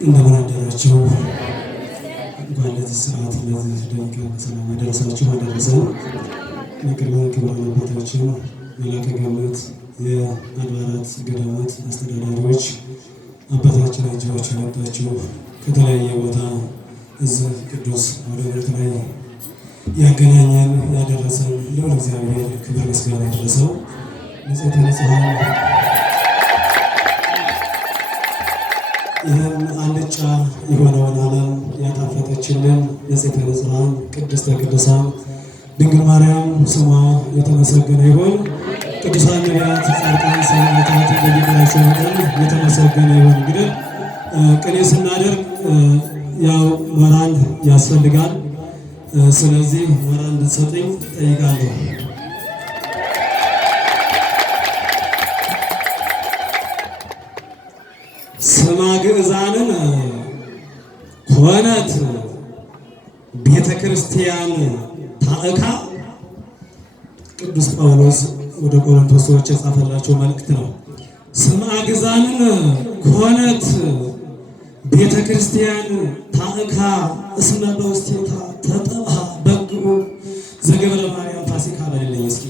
እንደምን አደራችሁ። እንኳን ለዚህ ሰዓት ለዚህ ደቂቃ በሰላም አደረሳችሁ አደረሰን። በቅድሚያ ክቡራን አባታችን መላከ ገነት የአድባራት ገዳማት አስተዳዳሪዎች አባታችን አጅባችሁ የመጣችሁ ከተለያየ ቦታ እዚህ ቅዱስ ወደቦት ላይ ያገናኘን ያደረሰን ለወደ እግዚአብሔር ክብር ምስጋና ይድረሰው። ንጽሕተ ንጹሐን ይህን አልጫ የሆነውን ዓለም ያጣፈጠችልን ንጽሕተ ንጹሐን ቅድስተ ቅዱሳን ድንግል ማርያም ስሟ የተመሰገነ ይሁን። ቅዱሳን ነቢያት፣ ጻድቃን፣ ሰማዕታት በየግላቸው መጠን የተመሰገነ ይሁን። እንግዲህ ቅኔ ስናደርግ ያው ሞራል ያስፈልጋል። ስለዚህ ሞራል እንድትሰጡኝ ጠይቃለሁ። ስማ ግዕዛንን ኮነት ቤተ ክርስቲያን ታእካ ቅዱስ ጳውሎስ ወደ ቆሮንቶስ ሰዎች የጻፈላቸው መልእክት ነው። ስማ ግዕዛንን ኮነት ቤተ ክርስቲያን ታእካ እስመ በውስቴታ ተጠብሃ በግዑ ዘገብረ ማርያም ፋሲካ በልልኝ እስኪ።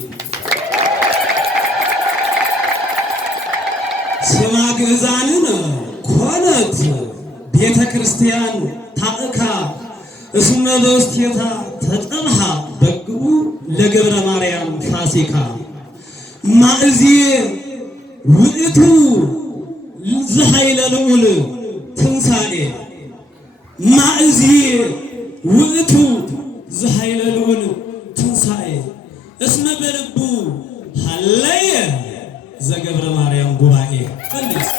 ስማ ግዕዛንን ኮነት ቤተ ክርስቲያን ታእካ እስመ በውስቴታ ተጠብሃ በግዑ ለገብረ ማርያም ፋሲካ ማእዝየ ውእቱ ዘኃይለ ልዑል ትንሣኤ ማእዝየ ውእቱ ዘኃይለ ልዑል ትንሣኤ እስመ በልቡ ሀለየ ዘገብረ ማርያም ጉባኤ ፈንስ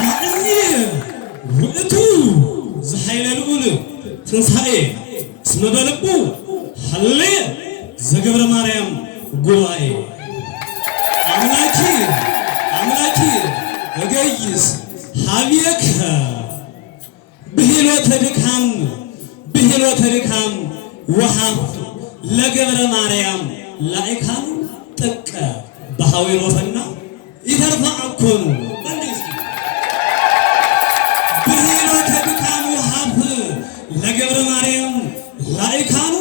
ማእዝየ ውእቱ ዘኃይለ ልዑል ትንሣኤ እስመ በልቡ ሀለየ ዘገብረ ማርያም ጉባኤ አምላኪ እገይስ ሀቤከ ብሂሎተ ድካም ወሃብ ለገብረ ማርያም ላይካን ጥቀ በሐዊሮፈና ይተርፋ አኮኑ ብሂሎተ ድካም ወሃብ ለገብረ ማርያም ላይካኑ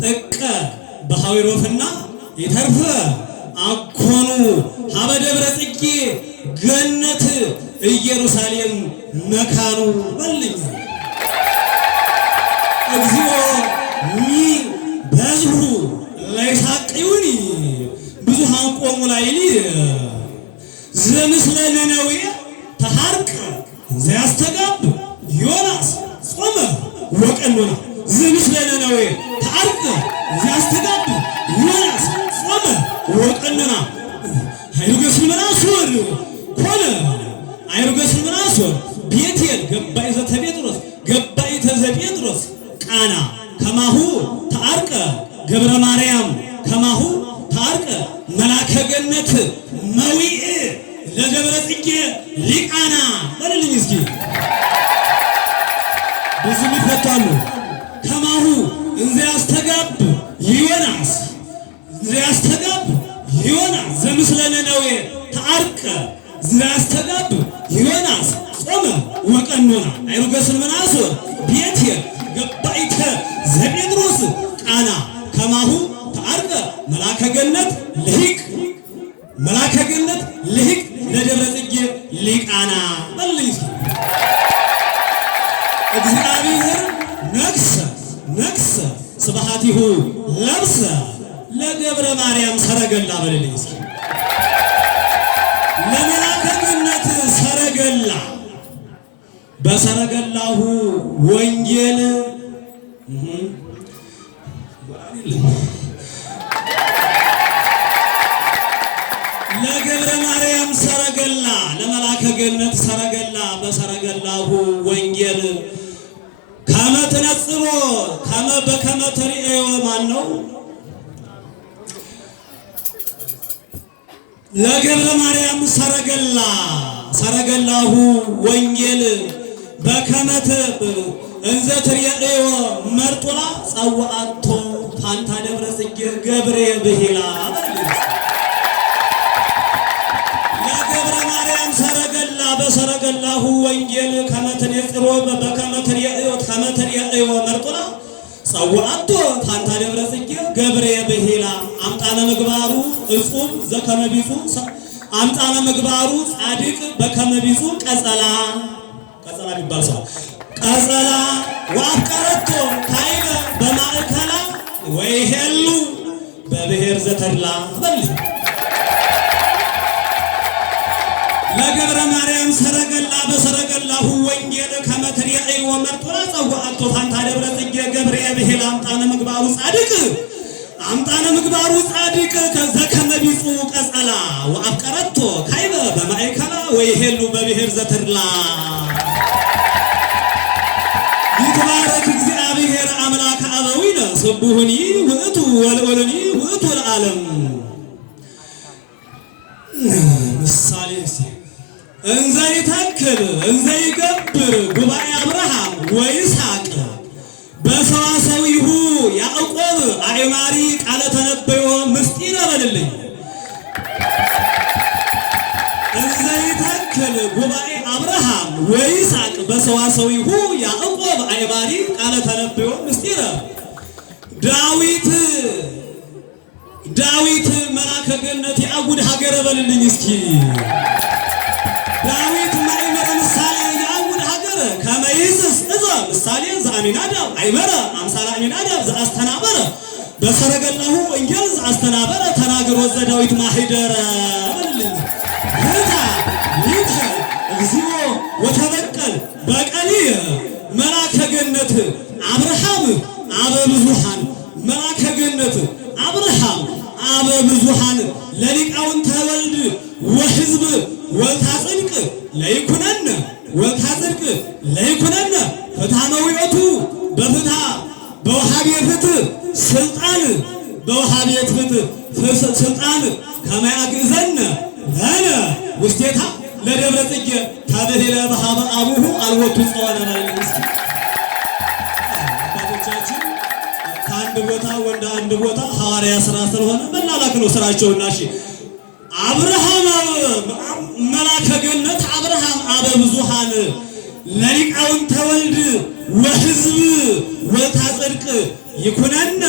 ጥቀ በሐዊሮፈና ይተርፈ አኮኑ ሀበ ደብረ ጽጌ ገነት ኢየሩሳሌም መካኑ በልኝ እግዚኦ ሚ በዝሁ ላይሳቅዩኒ ብዙሃን ቆሙ ላይሊ ዘምስለ ነነዌ ተሐርቀ ዘያስተጋብ ዮናስ ጾመ ወቀኖና ዘምስለ ነነዌ ተሐርቀ ዘያስተጋብ ዮናስ ጾመ ወቀኖና አይሩገስ ምናሶር ኮነ አይሩገስ ምናሶር ቤቴል ገባይዘ ተጴጥሮስ ገባይተ ዘጴጥሮስ ቃና ከማሁ ተአርቀ ገብረ ማርያም ከማሁ ተአርቀ መላከ ገነት መዊዕ ለገብረ ጽጌ ሊቃና በልልኝ እስኪ ብዙ ይፈታሉ። ከማሁ እንዘ ያስተጋብ ዮናስ ዘያስተጋብ ዮናስ ዘምስለ ነነዌ ተአርቀ ዘያስተጋብ ዮናስ ጾመ ወቀኖና አይሩገስን መናሶር ቤቴል ገባይተ ዘጴጥሮስ ቃና ከማሁ ተአርቀ መላከ ገነት ልሂቅ ለደብረ ጽጌ ሊቃና በልኝ እግዚአብሔር ነግሰ ስብሐቲሁ ለብሰ ለገብረ ማርያም ሰረገላ በልልኝ እስኪ ለመላከ ገነት ሰረገላ በሰረገላሁ ወንጌል ለገብረ ማርያም ሰረገላ ለመላከ ገነት ሰረገላ በሰረገላሁ ወንጌል ከመ ተነጽሮ በከመ ተርእዮ ማን ነው? ለገብረ ማርያም ሰረገላሁ ወንጌል በከመተ እንዘ ትርእዮ መርጡላ ጸዋአቶ ፋንታ ደብረ ጽጌ ገብሬ ብሂላ ለገብረ ማርያም ማርያም ሰረገላ በሰረገላሁ ወንጌል ከመትንየጽሮ ከመትንየእዮ መርጡላ ጸዋአቶ ፋንታ ደብረ ጽጌ ገብሬ ብሂላ አምጣነ ምግባሩ እጹብ ዘከመቢጹ አምጣነ ምግባሩ ጻድቅ በከመቢጹ ቀጸላ ቢባል ሰው ቀጸላ ወአፍቀረቶ ካይበ በማእከላ ወይሄሉ በብሔር ዘተድላ በል ለገብረ ማርያም ሰረገላ በሰረገላሁ ወንጌል ከመትንየእዮ መርጡላ ጸዋአቶ ፋንታ ደብረ ጽጌ ገብሬ ብሂላ አምጣነ ምግባሩ ጻድቅ አምጣነ ምግባሩ ጻድቅ ዘከመቢጹ ቀጸላ ወአፍቀረቶ ካይበ በማእከላ ወይሄሉ በብሔር ዘተድላ ይትባረክ እግዚአብሔር አምላከ አበዊነ ስቡህኒ ውእቱ ወልዑልኒ ውእቱ ለዓለም። ምሳሌ እንዘ ይተክል እንዘ ይገብር ጉባኤ አብርሃም ወይስሐቅ በሰዋሰዊሁ ያዕቆብ አእማሪ ቃለ ተነበዮ ምስጢር በልልኝ። እንዘ ይተክል ጉባኤ አብርሃም ወይስሐቅ በሰዋሰዊሁ ያዕቆብ አእማሪ ቃለ ተነበዮ ምስጢር ዳዊት መልአከ ገነት የአጉድ ሀገረ በልልኝ እስኪ ዳዊት ማእመረ ምሳሌ የአጉድ ሀገረ ከመይስስ እዘ ምሳሌ ዘአሚናዳብ አይመረ አምሳለ አሚናዳብ ዘአስተናበረ በሰረገላሁ ወንጌል ዘአስተናበረ ተናገሮ ዘዳዊት ማሂደረ በልልኝ ህታ ይተ እግዚኦ ወተበቀል በቀልየ መልአከ ገነት አብርሃም አበ ብዙኃን መልአከ ገነት አብርሃም አበ ብዙኃን ለሊቃውንተ ወልድ ወሕዝብ ወልታ ጽድቅ ለይኩነነ ወልታ ጽድቅ ለይኩነነ ፍትሐ መዊኦቱ በፍትሐ በወሃቤ ፍትሕ ስልጣን በወሃቤ ፍትሕ ስልጣን ከመ ያግዕዘነ ለነ ውስቴታ ለደብረ ጽጌ ታበሄለ በሃበ አቡሁ አልወቱ ጸዋነ ማለት አባቶቻችን ከአንድ ቦታ ወደ አንድ ቦታ ሐዋርያ ሥራ ስለሆነ መላላክ ነው ስራቸውና እሺ አብርሃም መልአከ ገነት አብርሃም አበ ብዙኃን ለሊቃውንተ ወልድ ወሕዝብ ወልታ ጽድቅ ይኩነነ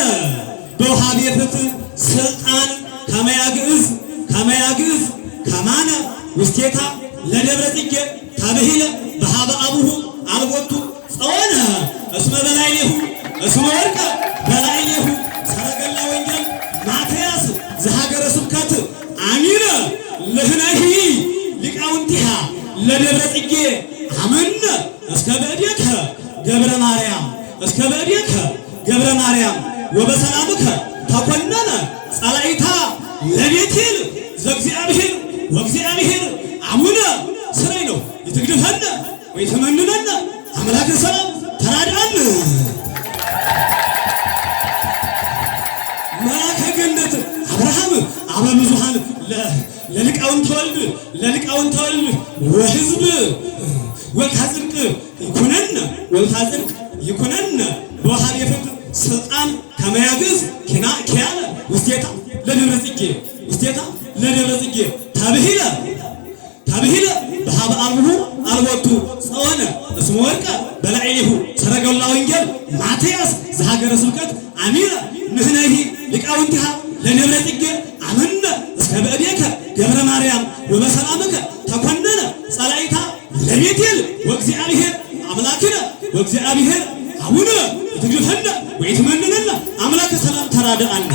በወሃቤ ፍትሕ ስልጣን ከመ ያግዕዝ ከማነ ውስቴታ ለደብረ ጽጌ ታበሂለ በሃበ አቡሁ አልቦቱ ጸወነ እስመ በላዕሌሁ እስመ ወርቀ በላዕሌሁ ሰረገላ ወንጌል ማትያስ ዘሀገረ ስብከት አሚነ ለህነሂ ሊቃውንቲሃ ለደብረ ጽጌ አመነ እስከ በእዴከ ገብረ ማርያም እስከ በእዴከ ገብረ ማርያም ወበሰላምከ ተኮነነ ጸላኢታ ለቤቴል ዘእግዚአብሔር ወእግዚአብሔር አቡነ ስራይ ነው ይትግድፈነ ወይተመንነነ አምላከ ሰላም ተራዳን መልአከ ገነት አብርሃም አበ ብዙኃን ለሊቃውንተ ወልድ ወሕዝብ ወልታ ጽድቅ ይኩነነ ወልታ ጽድቅ ይኩነነ በወሃቤ ፍትሕ ስልጣን ከመ ያግዕዝ ኪያነ ውስቴታ ለደብረ ጽጌ ውስቴታ ለደብረ ጽጌ ታብሂለ በሃበ አቡሁ አልቦቱ ጸወነ እስመ ወርቀ በላዕሌሁ ሰረገላ ወንጌል ማትያስ ዘሀገረ ስብከት አሚነ ንሕነሂ ሊቃውንቲሃ ለደብረ ጽጌ አመነ እስከ በእዴከ ገብረ ማርያም ወበሰላምከ ተኮነነ ጸላኢታ ለቤቴል ወእግዚአብሔር አምላክነ ወእግዚአብሔር አቡነ ይትግድፈነ ወይትመንነነ አምላከ ሰላም ተራዳአነ